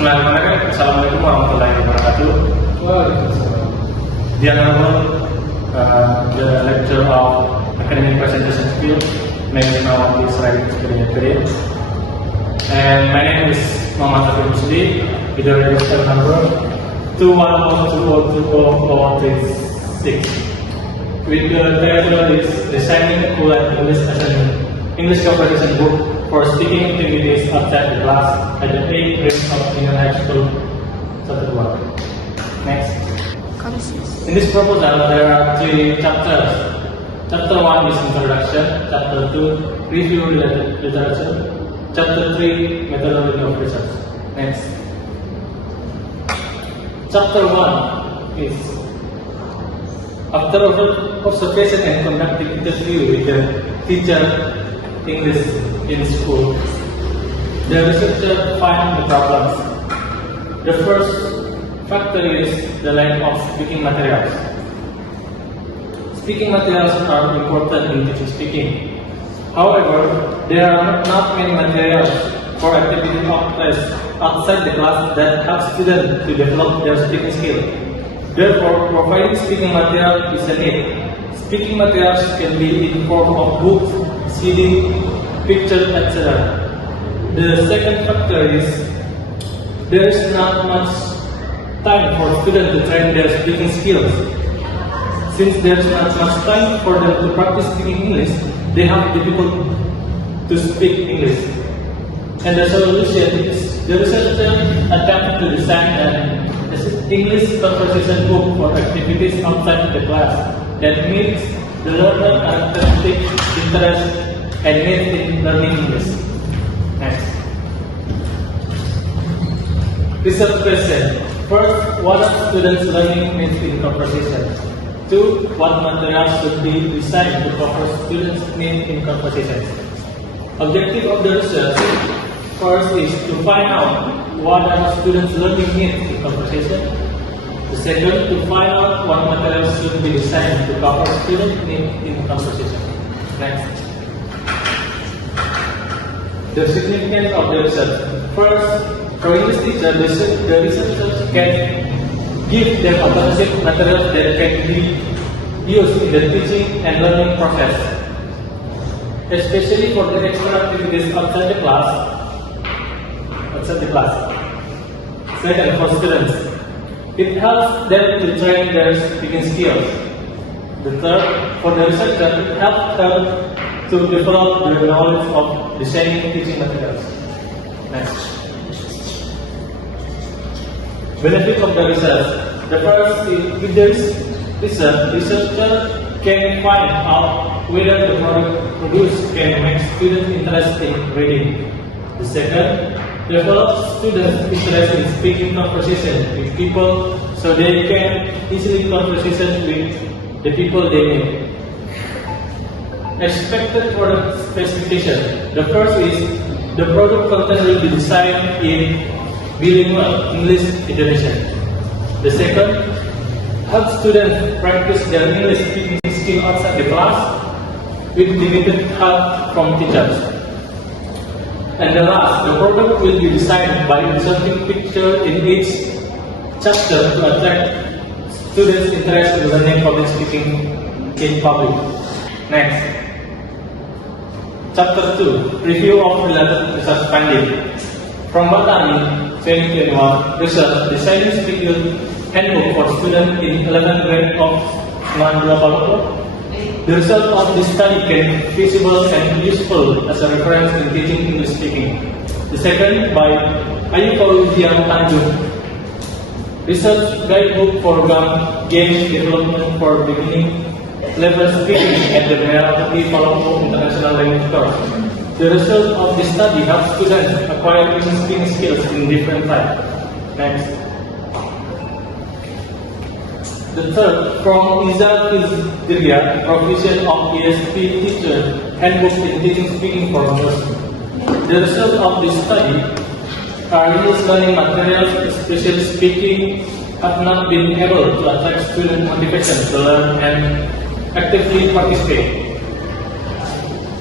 Bismillahirrahmanirrahim. Assalamualaikum warahmatullahi wabarakatuh. Waalaikumsalam. The Honorable, the lecturer of academic presentation skills, may now is ready to the period. And my name is Muhammad Afif Muslih, with the register number 210202036. With the title is Designing a Cool and English Conversation Book for Speaking Activities Outside the Class at the 8th grade of Senior High School, Chapter 1. Next. In this proposal, there are 3 chapters. Chapter 1 is Introduction, Chapter 2, Review Related Literature, Chapter 3, Methodology of Research. Next. Chapter 1 is after observation and conducting interview with the teacher English in school, the researcher find the problems. The first factor is the lack of speaking materials. Speaking materials are important in teaching speaking. However, there are not many materials for activity outside the class that help students to develop their speaking skills. Therefore, providing speaking material is a need. Speaking materials can be in form of books, CD, pictures, etc. The second factor is there is not much time for students to train their speaking skills. Since there is not much time for them to practice speaking English, they have difficulty to speak English. And the solution is the researcher attempt to design an English conversation book for activities outside the class that meets the learner characteristic, interest, and needs in learning English. Next. Research question. First, what are students' learning needs in conversation? 2. What materials should be designed to cover students' needs in conversation? Objective of the research first is to find out what are students' learning needs in conversation. The second, to find out what materials should be designed to cover student needs in conversation. Next. The significance of the research. First, for English teacher, the researchers can give them alternative materials that can be used in the teaching and learning process, especially for the extra activities outside the class. Second, for students, it helps them to train their speaking skills. The third, for the researcher, it helps them to develop their knowledge of designing teaching materials. Next. Benefit of the research. The first is, with this research, researcher can find out whether the product produced can make students interested in reading. The second, develop students' interest in speaking conversation with people so they can easily conversation with the people they meet. Expected product specification. The first is the product content will be designed in bilingual English education. The second, help students practice their English speaking skill outside the class with limited help from teachers. And the last, the product will be designed by inserting pictures in each chapter to attract students' interest in learning public speaking in public. Next. Chapter 2, Review of Related Research Finding. From Batani, 2021, Research Designing Speaking Handbook for Students in 11th grade of Mandalaka. The result of this study can be feasible and useful as a reference in teaching English speaking. The second, by Ayuko Tanjung, Research Guidebook for Game Development for Beginning Level Speaking at the Merauke Palombo International Language Course. The result of this study helps students acquire speaking skills in different types. Next. The third, from Izal Izdiria, Provision of ESP Teacher Handbook in Teaching Speaking for Girls. The result of this study are English learning materials, especially speaking, have not been able to attract student motivation to learn and actively participate.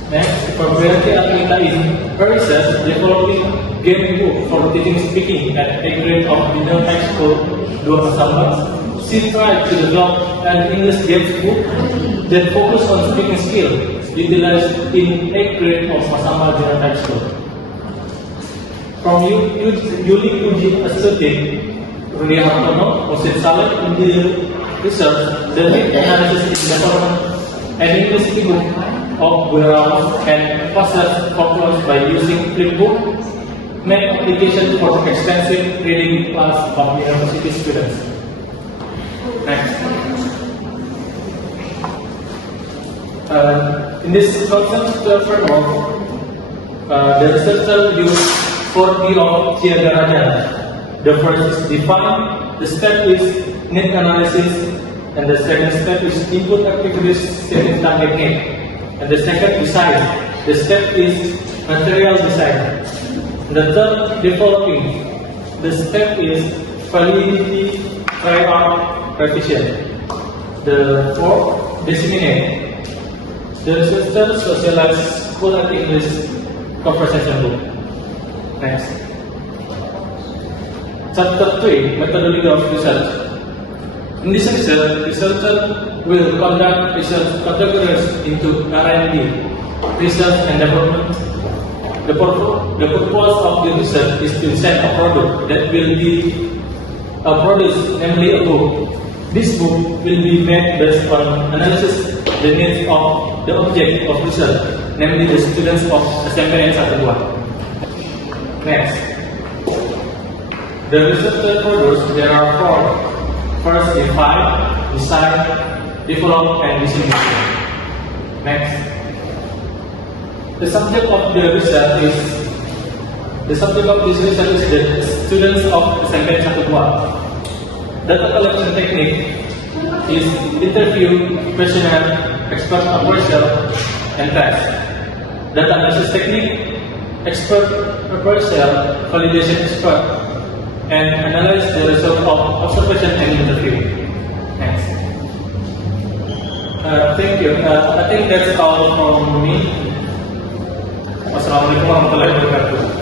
Next, proprietary Atleta is a research developing game book for teaching speaking at a grade of junior high school 2 September. She tried to develop an English games book that focus on speaking skill utilized in 8th grade of Masama Junior High School. From Yuli Uji Aesthetic, Runia Hartono, Musid Saleh in the research, the lead analysis is development an English book of warehouse and process focus by using flipbook, make application for extensive reading class of university students. Next. In this concept framework, the researcher used 4 D of Ciagaraja. The first is define, the step is need analysis, and the second step is input activities setting target need, and the second design. The step is material design. The third developing. The step is validity, try out, revision. The fourth disseminate. The researcher socialized school at English conversation book. Next. Chapter 3, methodology of research. In this research, researcher will conduct research categories into R&D, research and development. The purpose of the research is to design a product that will be produced, namely a book. This book will be made based on analysis the needs of the object of research, namely the students of SMP N1. Next. The researcher products, there are 4. First, define, design, develop, and disseminate. Next. The subject of this research is the students of SMP N1. Data collection technique is interview, questionnaire, expert appraisal, and test. Data analysis technique, expert appraisal, validation expert, and analyze the result of observation and interview. Next. Thank you. I think that's all from me. Wassalamualaikum warahmatullahi wabarakatuh.